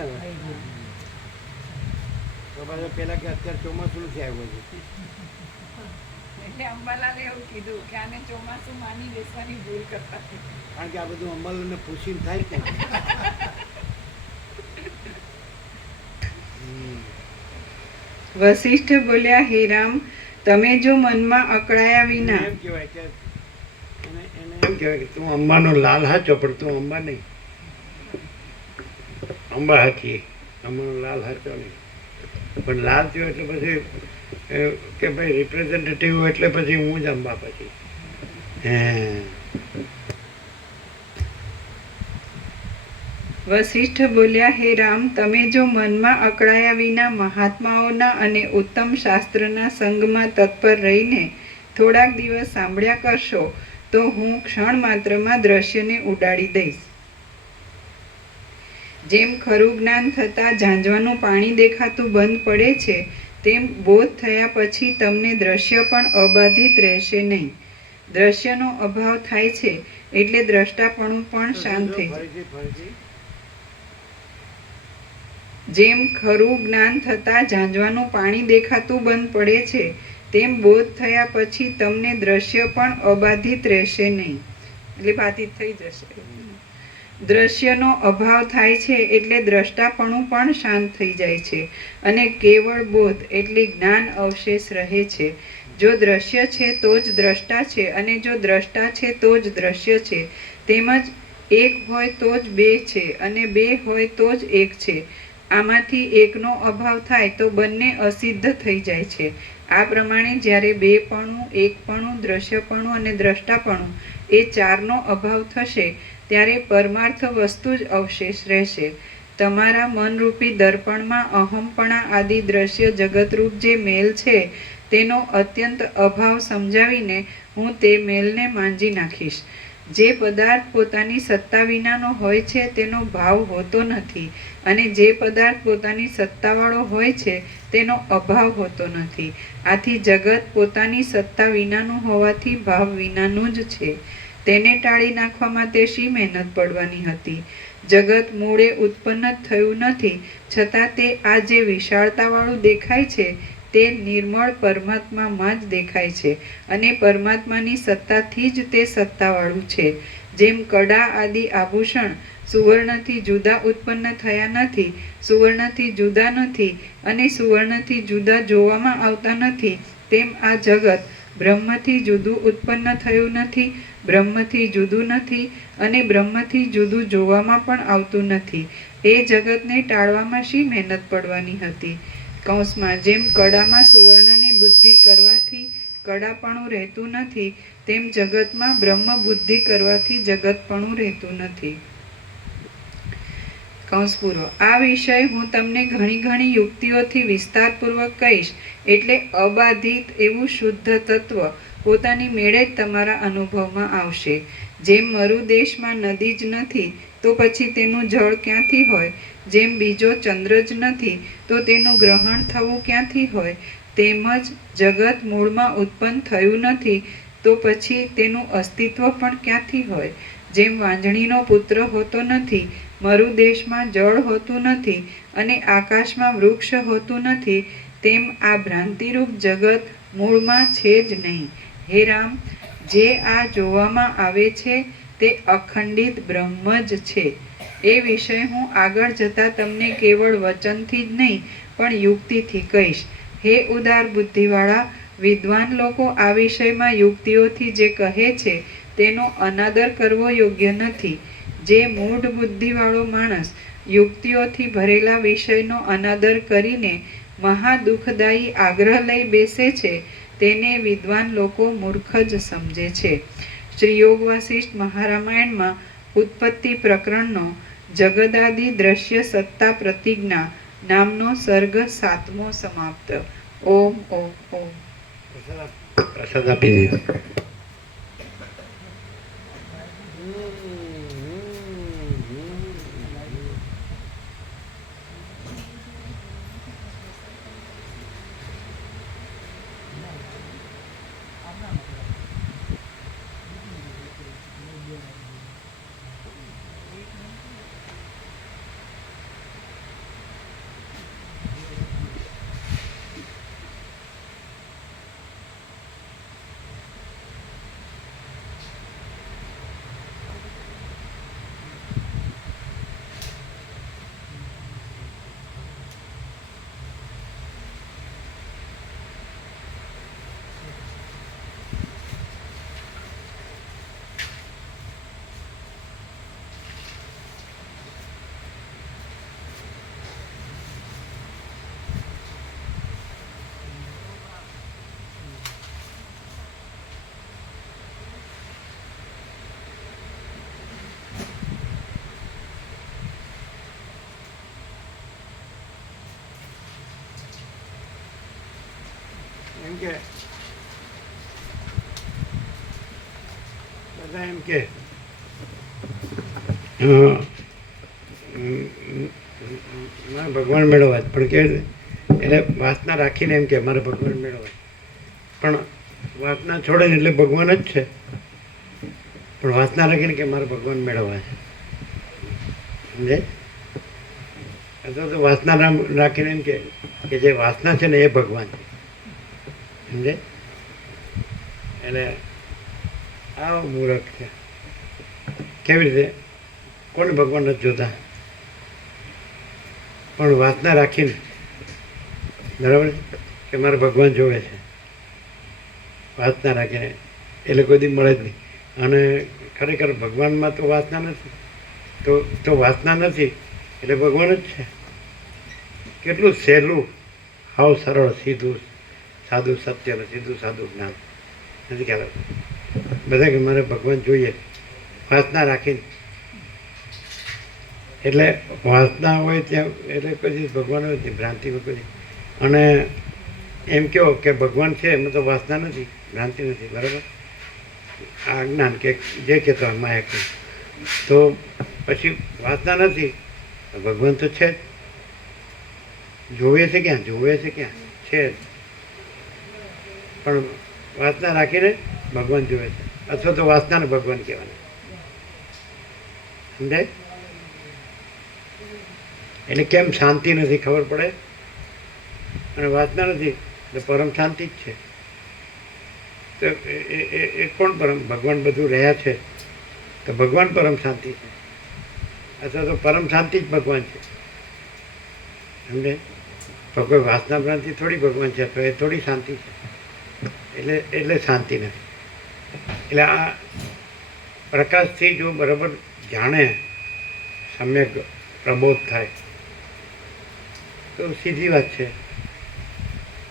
એવું ને તો પાછું પેલા કે અત્યારે ચોમાસું નથી આવ્યું છે એટલે અંબાલાલે એવું કીધું કે આને ચોમાસું માની બેસવાની ભૂલ કરતા. કારણ કે આ બધું અંબાલાલને પૂછીને થાય કે વશિષ્ઠ બોલ્યા, હે રામ, તમે જો મનમાં અકળાયા વિના એમ કહેવાય કે એને એને એમ કહેવાય કે તું અંબાનો લાલ હાચો પણ તું અંબા નહીં. અંબા હાચી, અંબાનો લાલ હાચો નહીં. પણ લાલ થયો એટલે પછી કે ભાઈ રિપ્રેઝેન્ટેટિવ એટલે પછી હું જ અંબા પછી. હે વશિષ્ઠ બોલ્યા, હે રામ, તમે જો મનમાં અકળાયા વિના મહાત્માઓના અને ઉત્તમ શાસ્ત્રના સંગમાં તત્પર રહીને થોડાક દિવસ સાંભળ્યા કરશો તો હું ક્ષણ માત્રમાં દ્રશ્યને ઉડાડી દઈશ. જેમ ખરું જ્ઞાન થતાં ઝાંઝવાનું પાણી દેખાતું બંધ પડે છે તેમ બોધ થયા પછી તમને દ્રશ્ય પણ અબાધિત રહેશે નહીં. દ્રશ્યનો અભાવ થાય છે એટલે દ્રષ્ટાપણું પણ શાંત થઈ જાય. જેમ ખરું જ્ઞાન થતાં ઝાંઝવાનું પાણી દેખાતું બંધ પડે છે તેમ બોધ થયા પછી તમને દ્રશ્ય પણ અબાધિત રહેશે નહીં, એટલે બાધિત થઈ જશે. દ્રશ્યનો અભાવ થાય છે એટલે દ્રષ્ટાપણું પણ શાંત થઈ જાય છે અને કેવળ બોધ એટલે જ્ઞાન અવશેષ રહે છે. જો દ્રશ્ય છે તો જ દ્રષ્ટા છે અને જો દ્રષ્ટા છે તો જ દ્રશ્ય છે. તેમજ એક હોય તો જ બે છે અને બે હોય તો જ એક છે. આમાંથી એકનો અભાવ થાય તો બંને અસિદ્ધ થઈ જાય છે. આ પ્રમાણે જ્યારે બેપણું, એકપણું, દ્રશ્યપણું અને દ્રષ્ટાપણું એ ચારનો અભાવ થશે ત્યારે પરમાર્થ વસ્તુ જ અવશેષ રહેશે. તમારા મનરૂપી દર્પણમાં અહમપણા આદિ દ્રશ્ય જગતરૂપ જે મેલ છે તેનો અત્યંત અભાવ સમજાવીને હું તે મેલને માંજી નાખીશ. જે પદાર્થ પોતાની સત્તા વિનાનો હોય છે તેનો ભાવ હોતો નથી અને જે પદાર્થ પોતાની સત્તાવાળો હોય છે તેનો અભાવ હોતો નથી. આથી જગત પોતાની સત્તા વિનાનું હોવાથી ભાવ વિનાનું જ છે. તેને ટાળી નાખવા માટે શી મહેનત પડવાની હતી? જગત મૂળે ઉત્પન્ન જ થયું નથી, છતાં તે આ જે વિશાળતાવાળું દેખાય છે તે નિર્મળ પરમાત્મામાં જ દેખાય છે અને પરમાત્માની સત્તાથી જ તે સત્તાવાળું છે. જેમ કડા આદિ આભૂષણ સુવર્ણથી જુદા ઉત્પન્ન થયા નથી, સુવર્ણથી જુદા નથી અને સુવર્ણથી જુદા જોવામાં આવતા નથી, તેમ આ જગત બ્રહ્મથી જુદું ઉત્પન્ન થયું નથી, બ્રહ્મથી જુદું નથી અને બ્રહ્મથી જુદું જોવામાં પણ આવતું નથી. એ જગતને ટાળવામાં શી મહેનત પડવાની હતી? કૌંસમાં જેમ કડામાં સુવર્ણની બુદ્ધિ કરવાથી કડાપણું રહેતું નથી તેમ જગતમાં બ્રહ્મ બુદ્ધિ કરવાથી જગતપણું રહેતું નથી. કૌંસ પૂરો. આ વિષય હું તમને ઘણી ઘણી યુક્તિઓથી વિસ્તારપૂર્વક કહીશ એટલે અબાધિત એવું શુદ્ધ તત્વ પોતાની મેળે જ તમારા અનુભવમાં આવશે. જેમ મરુદેશમાં નદી જ નથી તો પછી તેનું જળ ક્યાંથી હોય? જેમ બીજો ચંદ્ર જ નથી તો તેનું ગ્રહણ થવું ક્યાંથી હોય? તેમજ જગત મૂળમાં ઉત્પન્ન થયું નથી તો પછી તેનું અસ્તિત્વ પણ ક્યાંથી હોય? જેમ વાંજણીનો પુત્ર હોતો નથી, મરુદેશમાં જળ હોતું નથી અને આકાશમાં વૃક્ષ હોતું નથી, તેમ આ ભ્રાંતિરૂપ જગત મૂળમાં છે જ નહીં. હે રામ, જે આ જોવામાં આવે છે તે અખંડિત બ્રહ્મ જ છે. એ વિષય હું આગળ જતાં તમને કેવળ વચનથી જ નહીં પણ યુક્તિથી કહીશ. હે ઉદાર બુદ્ધિવાળા, વિદ્વાન લોકો આ વિષયમાં યુક્તિઓથી જે કહે છે તેનો અનાદર કરવો યોગ્ય નથી. જે મૂઢ બુદ્ધિવાળો માણસ યુક્તિઓથી ભરેલા વિષયનો અનાદર કરીને મહા દુઃખદાયી આગ્રહ લઈ બેસે છે તેને વિદ્વાન લોકો મૂર્ખ જ સમજે છે. શ્રી યોગ વાસિષ્ઠ મહારામાયણમાં ઉત્પત્તિ પ્રકરણનો જગદાદિ દ્રશ્ય સત્તા પ્રતિજ્ઞા નામનો સર્ગ 7મો સમાપ્ત. ઓમ ઓમ ઓમ. પ્રસાદ આપી દીધો. કે બધા એમ કે મારે ભગવાન મેળવવા જ પણ કે એટલે વાસના રાખીને એમ કે મારે ભગવાન મેળવવા પણ વાસના છોડે ને એટલે ભગવાન જ છે પણ વાસના રાખીને કે મારે ભગવાન મેળવવા છે સમજે અથવા તો વાસના રાખીને એમ કે જે વાસના છે ને એ ભગવાન છે સમજે એટલે આવો મૂર્ખ છે કેવી રીતે કોને ભગવાન નથી જોતા પણ વાસના રાખીને બરાબર કે મારે ભગવાન જોવે છે વાસના રાખીને એટલે કોઈ દી મળે જ નહીં અને ખરેખર ભગવાનમાં તો વાસના નથી તો વાસના નથી એટલે ભગવાન જ છે કેટલું સહેલું હાવ સરળ સીધું સાદું સત્ય ને સીધું સાદું જ્ઞાન નથી ખ્યાલ આવતો બધા કે મારે ભગવાન જોઈએ વાસના રાખીને એટલે વાસના હોય ત્યાં એટલે પછી ભગવાન હોય ત્યાં ભ્રાંતિ હોય પછી અને એમ કહો કે ભગવાન છે એમાં તો વાસના નથી ભ્રાંતિ નથી બરાબર આ જ્ઞાન કે જે કહેતો હોય માયા કે તો પછી વાસના નથી ભગવાન તો છે જ જોવે છે ક્યાં છે જ પણ વાસના રાખીને ભગવાન જોવે છે અથવા તો વાસનાને ભગવાન કહેવાના સમજાય એટલે કેમ શાંતિ નથી ખબર પડે અને વાસના નથી તો પરમ શાંતિ જ છે તો એ કોણ પરમ ભગવાન બધું રહ્યા છે તો ભગવાન પરમ શાંતિ છે અથવા તો પરમ શાંતિ જ ભગવાન છે સમજે તો કોઈ વાસના ભ્રાંતિ થોડી ભગવાન છે તો એ થોડી શાંતિ છે એટલે શાંતિ નથી એટલે આ પ્રકાશથી જો બરાબર જાણે સમ્યક પ્રબોધ થાય તો સીધી વાત છે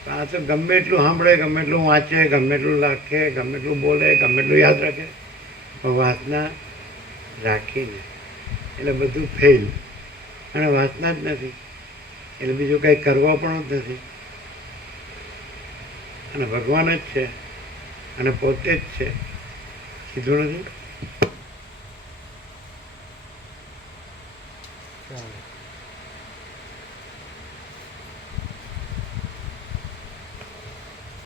આ તો ગમે એટલું સાંભળે ગમે એટલું વાંચે ગમે એટલું લખે ગમે એટલું બોલે ગમે એટલું યાદ રાખે પણ વાસના રાખીને એટલે બધું ફેલ અને વાસના જ નથી એટલે બીજું કંઈ કરવા પણ જ નથી અને ભગવાન જ છે અને પોતે જ છે સીધું નથી.